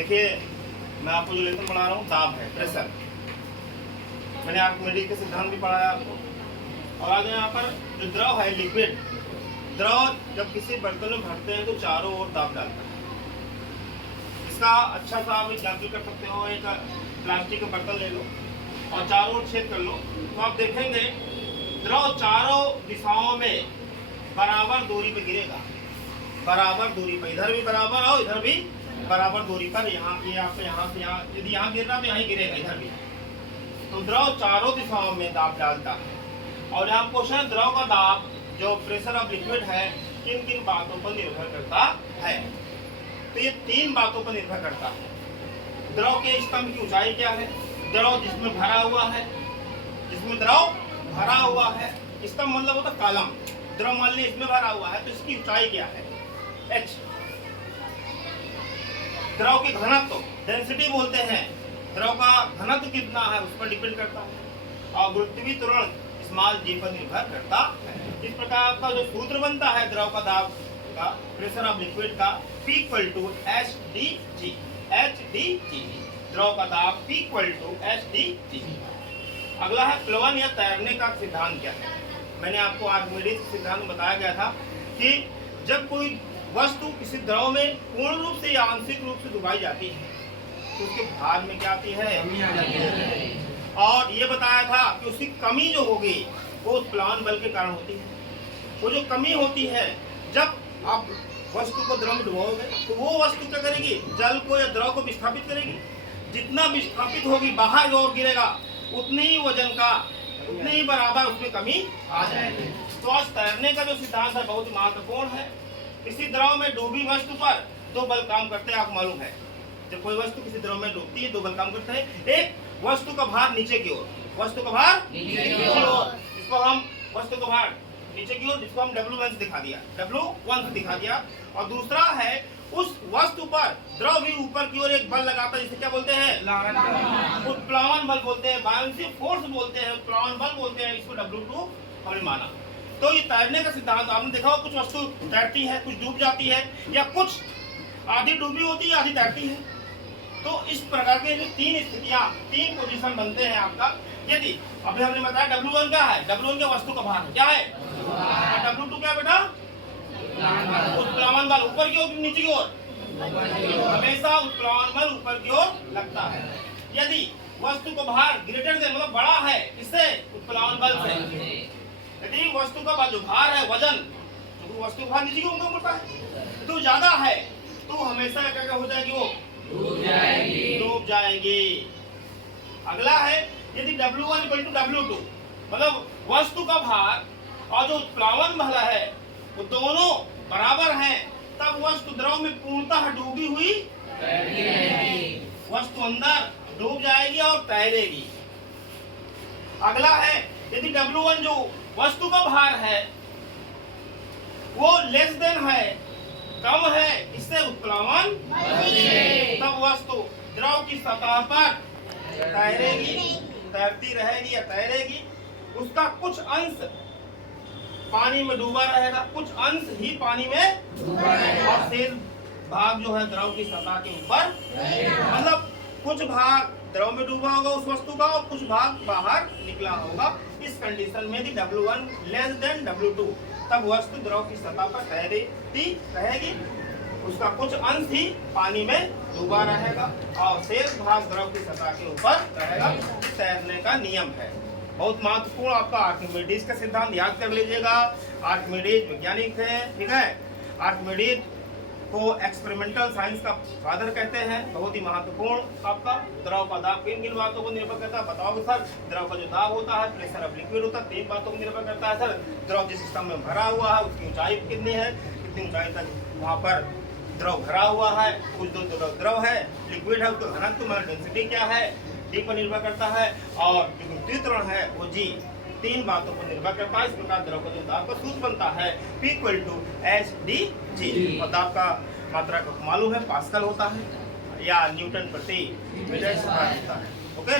देखिए मैं आपको जो लेसन पढ़ा रहा हूँ दाब है, प्रेशर। मैंने आर्किमिडीज के सिद्धांत भी पढ़ाया आपको। और आगे यहाँ पर जो द्रव है, लिक्विड द्रव जब किसी बर्तन में भरते हैं तो चारों ओर दाब डालता है। इसका अच्छा सा आप एग्जाम्पल कर सकते हो, एक प्लास्टिक का बर्तन ले लो और चारों ओर छेद कर लो, तो आप देखेंगे द्रव चारों दिशाओं में बराबर दूरी पे गिरेगा, बराबर दूरी पर, इधर भी बराबर और इधर भी बराबर दूरी पर। यहाँ से यहाँ से यहाँ, यदि यहाँ गिर रहा तो यहाँ गिरेगा, इधर भी। तो द्रव चारों दिशाओं में दाब डालता है। और यहाँ क्वेश्चन, द्रव का दाब जो प्रेशर ऑफ लिक्विड है किन किन बातों पर निर्भर करता है? तो ये 3 बातों पर निर्भर करता है। द्रव के स्तंभ की ऊंचाई क्या है, द्रव जिसमें भरा हुआ है, जिसमें द्रव भरा हुआ है, स्तंभ मतलब होता कॉलम, द्रव मान लीजिए इसमें भरा हुआ है तो इसकी ऊंचाई क्या है, h। द्रव की घनत्व, डेंसिटी बोलते हैं, द्रव का घनत्व कितना है उस पर डिपेंड करता है। और गुरुत्वीय त्वरण स्मॉल g पर निर्भर करता है। इस प्रकार का जो सूत्र बनता है द्रव का दाब का, प्रेशर ऑफ लिक्विड का, P = HdG, HdG, द्रव का दाब P = HdG। अगला है प्लवन या तैरने का सिद्धांत क्या है। मैंने आपको आर्किमिडीज सिद्धांत बताया गया था कि जब कोई वस्तु किसी द्रव में पूर्ण रूप से या आंशिक रूप से डुबाई जाती है तो उसके भार में क्या आती है, कमी आ जाती है। और ये बताया था कि उसकी कमी जो होगी वो प्लवन बल के कारण होती है। वो जो कमी होती है, जब आप वस्तु को द्रव में डुबाओगे तो वो वस्तु क्या करेगी, जल को या द्रव को विस्थापित करेगी। जितना विस्थापित होगी, बाहर की ओर गिरेगा, उतनी ही वजन का, उतनी ही बराबर उसमें कमी आ जाएगी। तो आज तैरने का जो सिद्धांत है बहुत महत्वपूर्ण है। किसी द्रव में डूबी वस्तु पर 2 बल काम करते हैं, आपको मालूम है। जब कोई वस्तु किसी द्रव में डूबती है 2 बल काम करते हैं। एक, वस्तु का भार नीचे की ओर, वस्तु का भार नीचे की ओर, इसको हम वस्तु का भार नीचे की ओर, जिसको हम W1 से दिखा दिया, W1 से दिखा दिया। और दूसरा है उस वस्तु पर द्रव भी ऊपर की ओर एक बल लगाता है, जिसे क्या बोलते हैं, उत्प्लावन बल बोलते हैं, बायंसी फोर्स बोलते हैं, उत्प्लावन बल बोलते हैं। इसको W2 हमने माना। तो ये तैरने का सिद्धांत आपने देखा हो, कुछ वस्तु तैरती है, कुछ डूब जाती है, या कुछ आधी डूबी होती है, आधी तैरती है। तो इस प्रकार के जो 3 स्थितियां, 3 पोजीशन बनते हैं आपका। यदि अभी हमने बताया W1 क्या है, W1 क्या वस्तु का भार क्या है, और W2 क्या बेटा, उत्प्लावन बल, ऊपर की ओर नीचे की ओर, हमेशा उत्प्लावन बल ऊपर की ओर लगता है। यदि वस्तु का भार ग्रेटर देन मतलब बड़ा है, इससे उत्प्लावन बल से। यदि वस्तु का जो भार है, वजन, तो वस्तु का भार नीचे की ओर मुड़ता है, तो ज्यादा है तो हमेशा क्या हो जाएगी, वो डूब जाएगी। अगला है यदि W1 = W2 मतलब वस्तु का भार और जो उत्प्लावन बल है वो दोनों बराबर हैं, तब वस्तु द्रव में पूर्णतः डूबी हुई तैरेगी, वस्तु अंदर डूब जाएगी और तैरेगी। अगला है यदि W1 जो वस्तु का भार है वो लेस देन है, कम है, इससे उत्प्लावन, तब वस्तु द्रव की सतह पर तैरेगी, तैरती रहेगी या तैरेगी। उसका कुछ अंश पानी में डूबा रहेगा, कुछ अंश ही पानी में डूबा रहेगा, और शेष भाग जो है द्रव की सतह के ऊपर, मतलब कुछ भाग द्रव में डूबा होगा उस वस्तु का और कुछ भाग बाहर निकला होगा। इस कंडीशन में यदि W1 लेस देन W2 तब वस्तु द्रव की सतह पर तैरती रहेगी, उसका कुछ अंश ही पानी में डूबा रहेगा और शेष भाग द्रव की सतह के ऊपर रहेगा। तैरने का नियम है, बहुत महत्वपूर्ण। आपका आर्किमिडीज का सिद्धांत याद कर लीजिएगा। आर्किमिडीज वैज्ञानिक है, ठीक है। आर्किमिडीज को एक्सपेरिमेंटल साइंस का फादर कहते हैं। बहुत ही महत्वपूर्ण आपका द्रव का दाब किन किन बातों को निर्भर करता है बताओगे सर। द्रव का जो दाब होता है, प्रेशर ऑफ लिक्विड होता है, 3 बातों को निर्भर करता है सर। द्रव जिस सिस्टम में भरा हुआ है उसकी ऊंचाई कितनी है, कितनी ऊंचाई तक वहाँ पर द्रव भरा हुआ है, कुछ दूर द्रव है, लिक्विड है, उसका घनत्व मतलब डेंसिटी क्या है, डी पर निर्भर करता है। और जो गुरुत्वीय त्वरण है वो जी, 3 बातों पर निर्भर करता है। इस प्रकार द्रव का जो दाब का सूत्र बनता है P = HdG। और दाब का मात्रा को मालूम है, पास्कल होता है या न्यूटन प्रति मीटर स्क्वायर होता है। ओके।